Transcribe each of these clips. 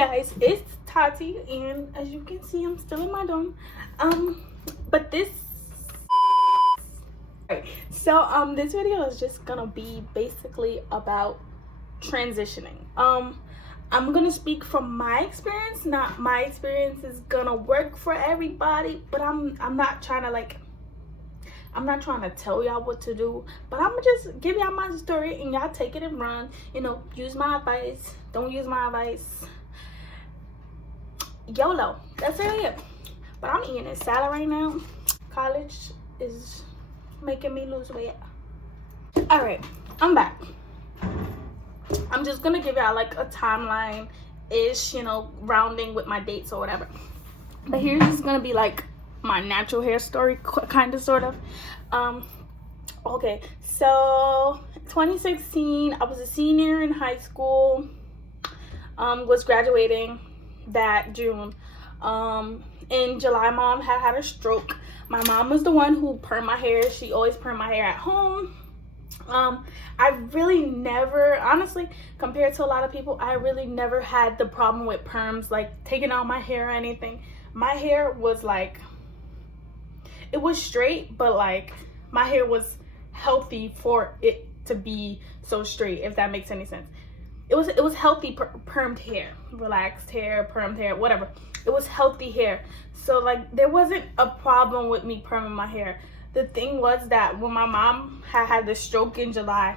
guys, it's Tati, and as you can see, I'm still in my dorm. But this this video is just gonna be basically about transitioning. I'm gonna speak from my experience. Not my experience is gonna work for everybody, but I'm not trying to tell y'all what to do, but I'm gonna just give y'all my story and y'all take it and run. You know, use my advice, don't use my advice. YOLO, that's really it. But I'm eating a salad right now. College is making me lose weight. All right, I'm back. I'm just gonna give y'all like a timeline ish, you know, rounding with my dates or whatever. But here's just gonna be like my natural hair story, kind of, sort of. Okay, so 2016, I was a senior in high school. Was graduating that June. In July, mom had a stroke. My mom was the one who permed my hair. She always permed my hair at home. I really never, honestly, compared to a lot of people, I really never had the problem with perms, like taking out my hair or anything. My hair was like, it was straight, but like my hair was healthy for it to be so straight, if that makes any sense. It was healthy permed hair, relaxed hair, permed hair, whatever. It was healthy hair. So like there wasn't a problem with me perming my hair. The thing was that when my mom had the stroke in July,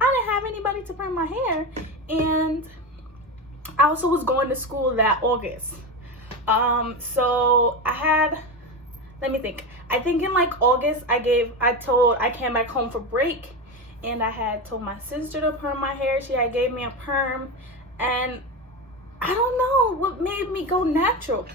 I didn't have anybody to perm my hair, and I also was going to school that August. So I had, let me think. I think in like August, I came back home for break, and I had told my sister to perm my hair. She had gave me a perm, and I don't know what made me go natural.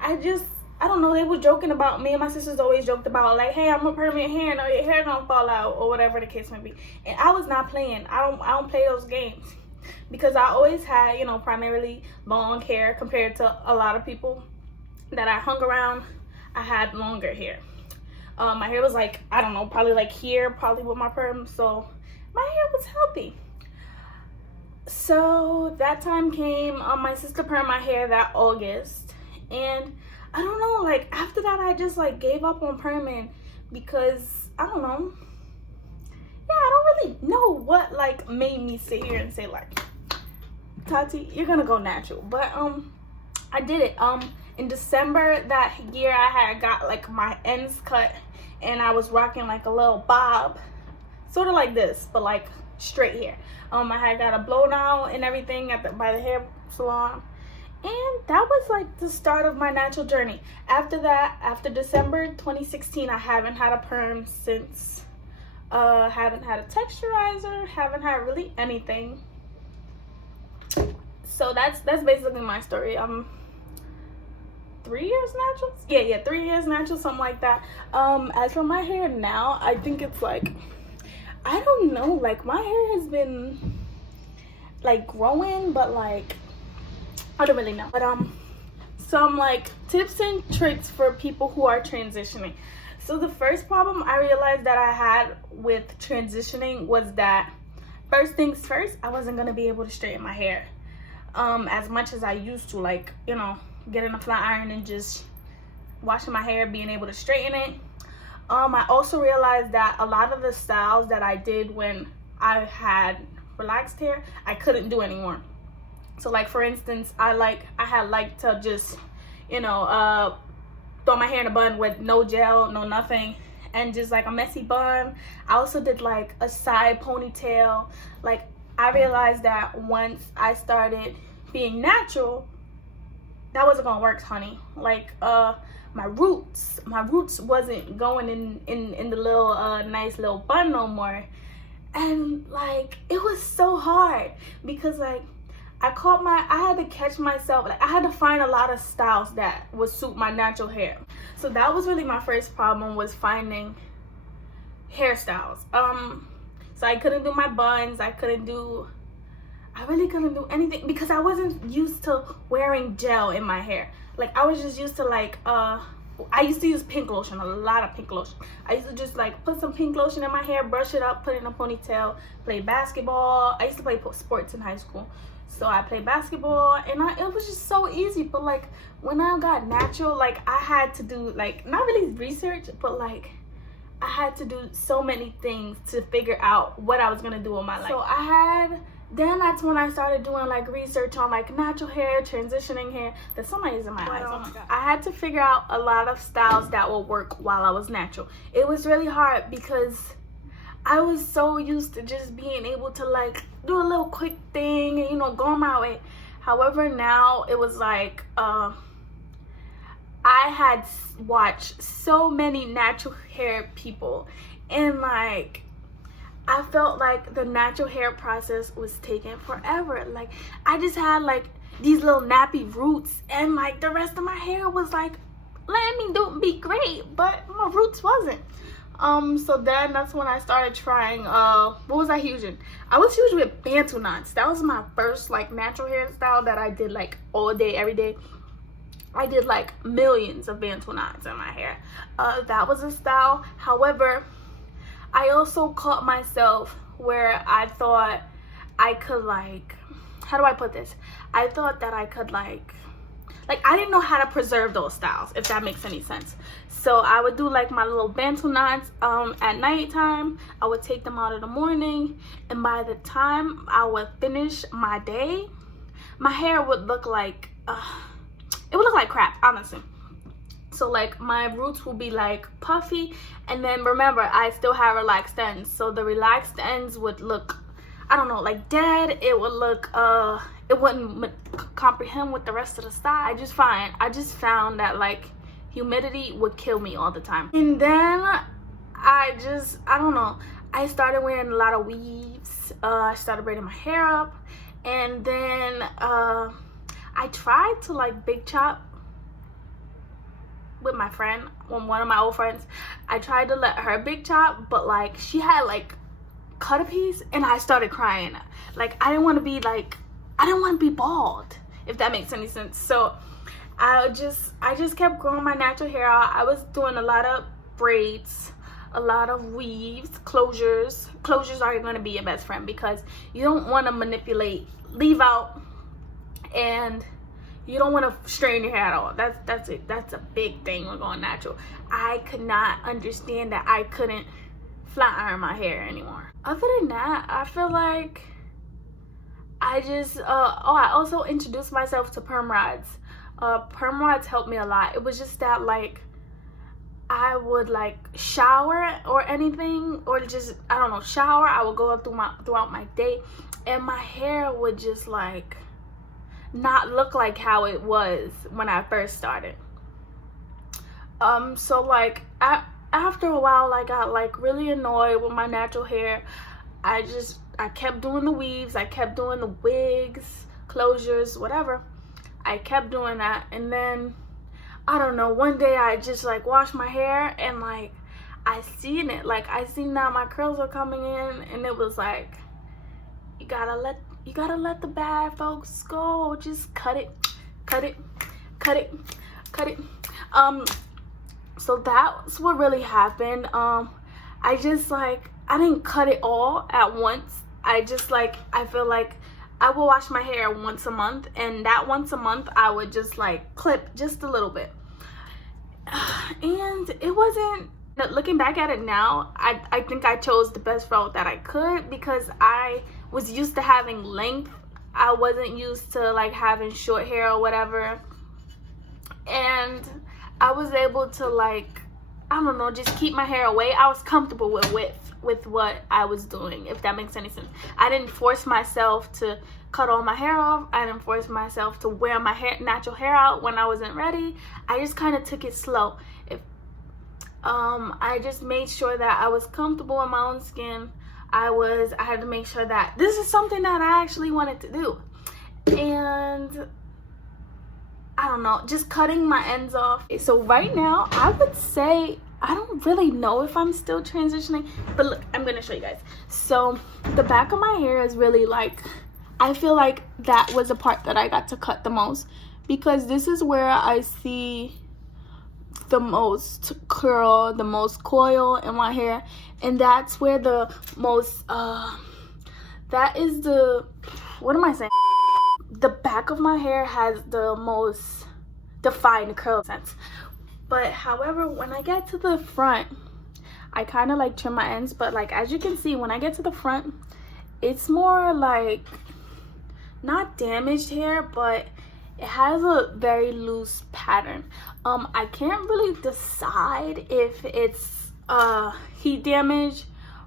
I don't know, they were joking about, me and my sisters always joked about like, hey, I'm gonna perm your hair, no, your hair gonna fall out, or whatever the case may be. And I was not playing. I don't play those games, because I always had, you know, primarily long hair compared to a lot of people that I hung around. I had longer hair. My hair was like, I don't know, probably like here, probably with my perm, so my hair was healthy. So that time came, my sister permed my hair that August, and I don't know, like after that I just like gave up on perming, because I don't know, yeah, I don't really know what like made me sit here and say like, Tati, you're gonna go natural. But I did it. In December that year, I had got like my ends cut, and I was rocking like a little bob, sort of like this, but like straight hair. I had got a blow down and everything by the hair salon, and that was like the start of my natural journey. After that, after December 2016, I haven't had a perm since. Haven't had a texturizer, haven't had really anything. So that's basically my story. 3 years natural? Yeah, 3 years natural, something like that. As for my hair now, I think it's like, I don't know, like my hair has been like growing, but like I don't really know. But some like tips and tricks for people who are transitioning. So the first problem I realized that I had with transitioning was that, first things first, I wasn't gonna be able to straighten my hair as much as I used to, like, you know, getting a flat iron and just washing my hair, being able to straighten it. I also realized that a lot of the styles that I did when I had relaxed hair, I couldn't do anymore. So like for instance, I had liked to just, you know, throw my hair in a bun with no gel, no nothing, and just like a messy bun. I also did like a side ponytail. Like I realized that once I started being natural, that wasn't gonna work, honey. Like my roots wasn't going in the little nice little bun no more. And like it was so hard, because like I had to catch myself. Like I had to find a lot of styles that would suit my natural hair. So that was really my first problem, was finding hairstyles. So I couldn't do my buns, I really couldn't do anything, because I wasn't used to wearing gel in my hair. Like I was just used to like I used to use pink lotion, a lot of pink lotion. I used to just like put some pink lotion in my hair, brush it up, put it in a ponytail, play basketball. I used to play sports in high school, so I played basketball, and it was just so easy. But like when I got natural, like I had to do like not really research, but like I had to do so many things to figure out what I was gonna do with my life. So then that's when I started doing like research on like natural hair, transitioning hair. There's somebody's in my eyes. Oh my God. I had to figure out a lot of styles that will work while I was natural. It was really hard because I was so used to just being able to like do a little quick thing and, you know, go my way. However, now it was like I had watched so many natural hair people, and like I felt like the natural hair process was taking forever. Like I just had like these little nappy roots, and like the rest of my hair was like letting me be great, but my roots wasn't. So then that's when I started trying what was I using? I was using with Bantu knots. That was my first like natural hairstyle that I did like all day, every day. I did like millions of Bantu knots in my hair. That was a style. However, I also caught myself where I thought I could like, how do I put this? I thought that I could like I didn't know how to preserve those styles, if that makes any sense. So I would do like my little Bantu knots at nighttime. I would take them out in the morning, and by the time I would finish my day, my hair would look like it would look like crap, honestly. So like my roots will be like puffy, and then remember I still have relaxed ends, so the relaxed ends would look, I don't know, like dead. It would look it wouldn't comprehend with the rest of the style. I just found that like humidity would kill me all the time. And then I don't know, I started wearing a lot of weaves. I started braiding my hair up, and then I tried to like big chop with my friend, one of my old friends. I tried to let her big chop, but like she had like cut a piece, and I started crying. Like I didn't want to be bald, if that makes any sense. So I just kept growing my natural hair out. I was doing a lot of braids, a lot of weaves, closures. Closures are going to be your best friend because you don't want to manipulate, leave out, and you don't want to strain your hair at all. That's a big thing with going natural. I could not understand that I couldn't flat iron my hair anymore. Other than that, I feel like I just I also introduced myself to perm rods. Perm rods helped me a lot. It was just that like I would like shower or anything, or just, I don't know, shower. I would go throughout my day, and my hair would just like not look like how it was when I first started. So like after a while, I got like really annoyed with my natural hair. I kept doing the weaves, I kept doing the wigs, closures, whatever. I kept doing that, and then I don't know, one day I just like washed my hair, and like I seen it, like I seen that my curls were coming in, and it was like, you gotta let the bad folks go. Just cut it. So that's what really happened. I didn't cut it all at once. I feel like I will wash my hair once a month, and that once a month I would just like clip just a little bit. And it wasn't, looking back at it now, I think I chose the best route that I could, because I was used to having length. I wasn't used to like having short hair or whatever, and I was able to like, I don't know, just keep my hair away. I was comfortable with what I was doing, if that makes any sense. I didn't force myself to cut all my hair off. I didn't force myself to wear my natural hair out when I wasn't ready. I just kind of took it slow. I just made sure that I was comfortable in my own skin. I had to make sure that this is something that I actually wanted to do. And I don't know, just cutting my ends off. So right now, I would say, I don't really know if I'm still transitioning, but look, I'm gonna show you guys. So the back of my hair is really like, I feel like that was the part that I got to cut the most, because this is where I see the most curl, the most coil in my hair, and that's where the most that is the, what am I saying, the back of my hair has the most defined curl sense. But however, when I get to the front, I kind of like trim my ends, but like as you can see, when I get to the front, it's more like not damaged hair, but it has a very loose pattern. I can't really decide if it's heat damage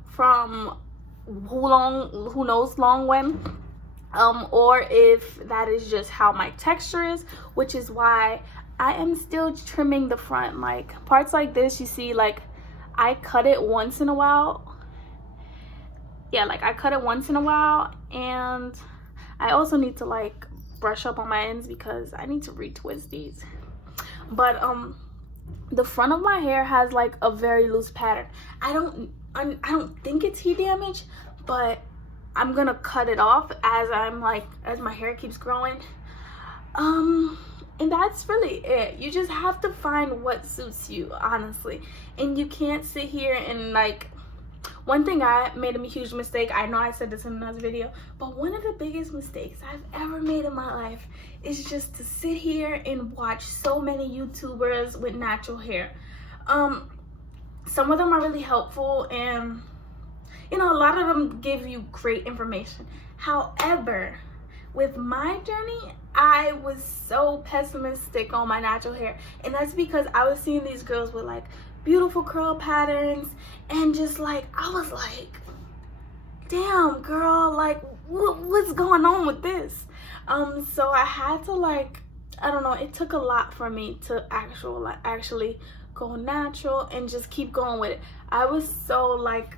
from who knows long when, or if that is just how my texture is, which is why I am still trimming the front. Like parts like this, you see, like I cut it once in a while. Yeah, like I cut it once in a while, and I also need to like brush up on my ends because I need to retwist these. But the front of my hair has like a very loose pattern. I don't think it's heat damage, but I'm gonna cut it off as my hair keeps growing. And that's really it. You just have to find what suits you, honestly. And you can't sit here and like, one thing I made a huge mistake, I know I said this in another video, but one of the biggest mistakes I've ever made in my life is just to sit here and watch so many YouTubers with natural hair. Some of them are really helpful, and you know, a lot of them give you great information. However, with my journey, I was so pessimistic on my natural hair, and that's because I was seeing these girls with like beautiful curl patterns, and just like I was like, damn girl, like what's going on with this? So I had to like, I don't know, it took a lot for me to actually go natural and just keep going with it. I was so like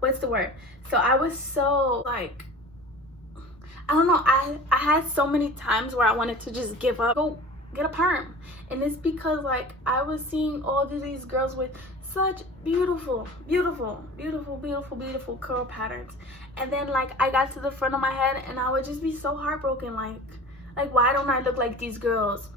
what's the word? So I was so like, I don't know, I had so many times where I wanted to just give up, go get a perm. And it's because like I was seeing all of these girls with such beautiful curl patterns, and then like I got to the front of my head and I would just be so heartbroken, like why don't I look like these girls?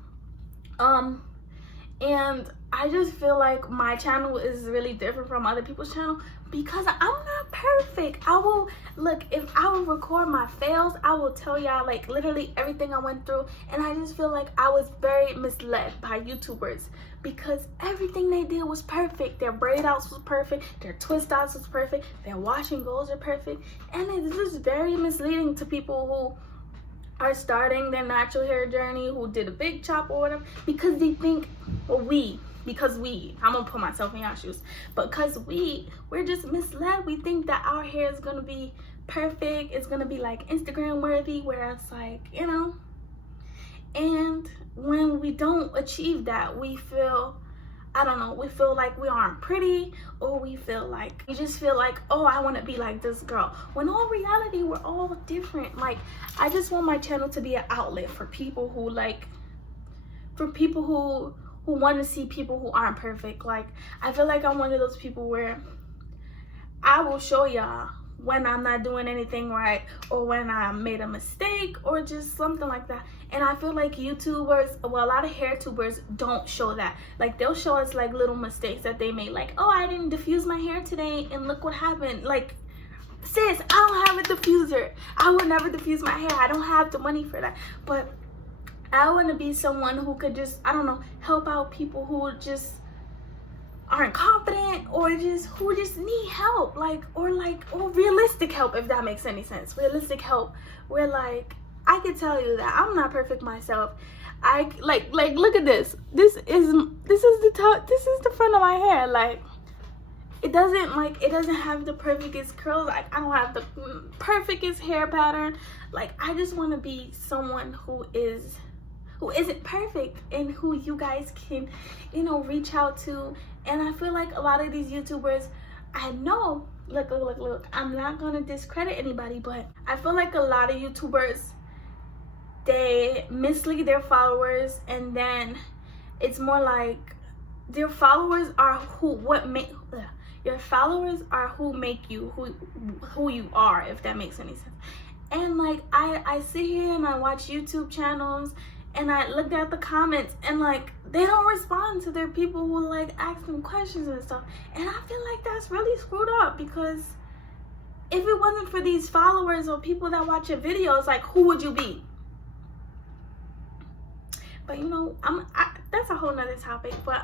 And I just feel like my channel is really different from other people's channel because I'm not perfect. I will, look, if I will record my fails, I will tell y'all like literally everything I went through. And I just feel like I was very misled by YouTubers because everything they did was perfect. Their braid outs was perfect, their twist outs was perfect, their wash and goes are perfect. And it's just very misleading to people who are starting their natural hair journey, who did a big chop or whatever, because they think, well, I'm gonna put myself in y'all shoes, because we're just misled. We think that our hair is gonna be perfect, it's gonna be like Instagram worthy, where it's like, you know, and when we don't achieve that, we feel, I don't know, we feel like we aren't pretty, or we just feel like, oh, I want to be like this girl, when all reality we're all different. Like, I just want my channel to be an outlet for people who like, for people who want to see people who aren't perfect. Like, I feel like I'm one of those people where I will show y'all when I'm not doing anything right, or when I made a mistake, or just something like that. And I feel like YouTubers, well, a lot of hair tubers don't show that. Like, they'll show us like little mistakes that they made, like, oh, I didn't diffuse my hair today and look what happened. Like, sis, I don't have a diffuser. I would never diffuse my hair. I don't have the money for that. But I want to be someone who could just, I don't know, help out people who just aren't confident, or who just need help, or realistic help, if that makes any sense. Realistic help where like I can tell you that I'm not perfect myself. I like look at this. This is the top. This is the front of my hair. Like, it doesn't have the perfectest curls. Like, I don't have the perfectest hair pattern. Like, I just want to be someone who isn't perfect, and who you guys can, you know, reach out to. And I feel like a lot of these YouTubers, I know, look, I'm not gonna discredit anybody, but I feel like a lot of YouTubers, they mislead their followers, and then it's more like their followers are who make you who you are, if that makes any sense. And like I sit here and I watch YouTube channels, and I looked at the comments, and like they don't respond to their people who like ask them questions and stuff. And I feel like that's really screwed up, because if it wasn't for these followers or people that watch your videos, like, who would you be? But you know, that's a whole nother topic. But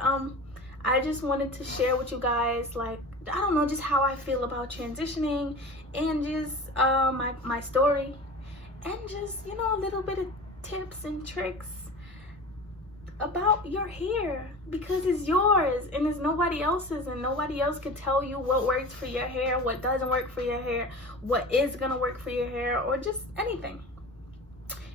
I just wanted to share with you guys, like, I don't know, just how I feel about transitioning, and just my story, and just, you know, a little bit of tips and tricks about your hair, because it's yours and it's nobody else's, and nobody else can tell you what works for your hair, what doesn't work for your hair, what is gonna work for your hair, or just anything.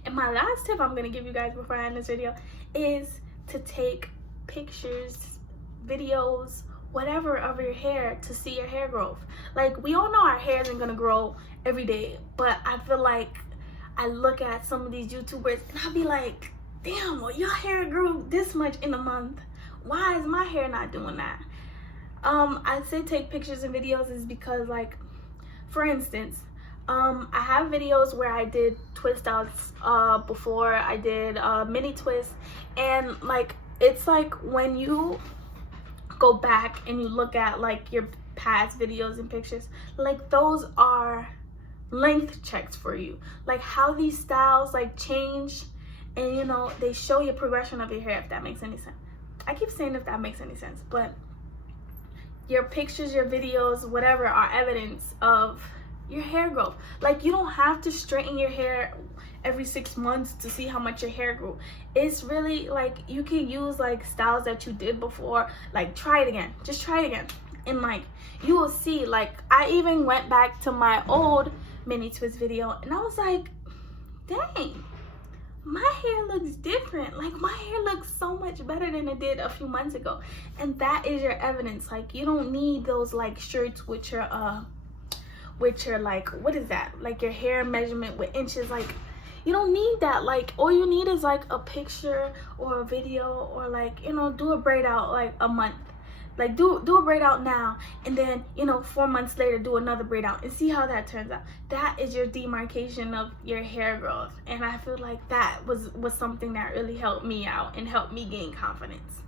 And my last tip I'm gonna give you guys before I end this video is to take pictures, videos, whatever of your hair to see your hair growth. Like, we all know our hair isn't gonna grow every day, but I feel like I look at some of these YouTubers and I'll be like, damn, well, your hair grew this much in a month. Why is my hair not doing that? I say take pictures and videos is because, like, for instance, I have videos where I did twist outs before. I did mini twists, and like, it's like when you go back and you look at like your past videos and pictures, like, those are length checks for you, like how these styles like change, and you know, they show you progression of your hair, if that makes any sense. I keep saying if that makes any sense, but your pictures, your videos, whatever, are evidence of your hair growth. Like, you don't have to straighten your hair every 6 months to see how much your hair grew. It's really like, you can use like styles that you did before, like, try it again, just try it again, and like, you will see. Like, I even went back to my old mini twist video and I was like, dang, my hair looks different. Like, my hair looks so much better than it did a few months ago. And that is your evidence. Like, you don't need those like shirts with your like, what is that, like your hair measurement with inches. Like, you don't need that. Like, all you need is like a picture or a video, or like, you know, do a braid out like a month. Like, do a braid out now, and then, you know, 4 months later do another braid out, and see how that turns out. That is your demarcation of your hair growth. And I feel like that was something that really helped me out and helped me gain confidence.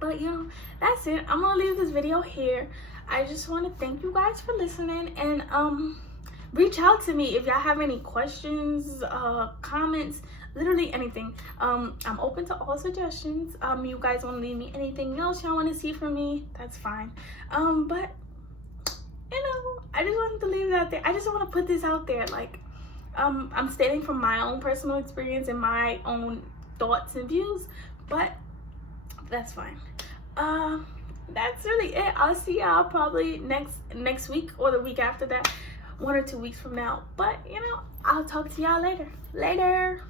But you know, that's it. I'm gonna leave this video here. I just want to thank you guys for listening, and reach out to me if y'all have any questions, comments, literally anything. I'm open to all suggestions. You guys want to leave me anything else y'all want to see from me, that's fine. But you know, I just wanted to leave it out there. I just want to put this out there. Like, I'm stating from my own personal experience and my own thoughts and views, but that's fine. That's really it. I'll see y'all probably next week or the week after that, 1 or 2 weeks from now. But you know, I'll talk to y'all later.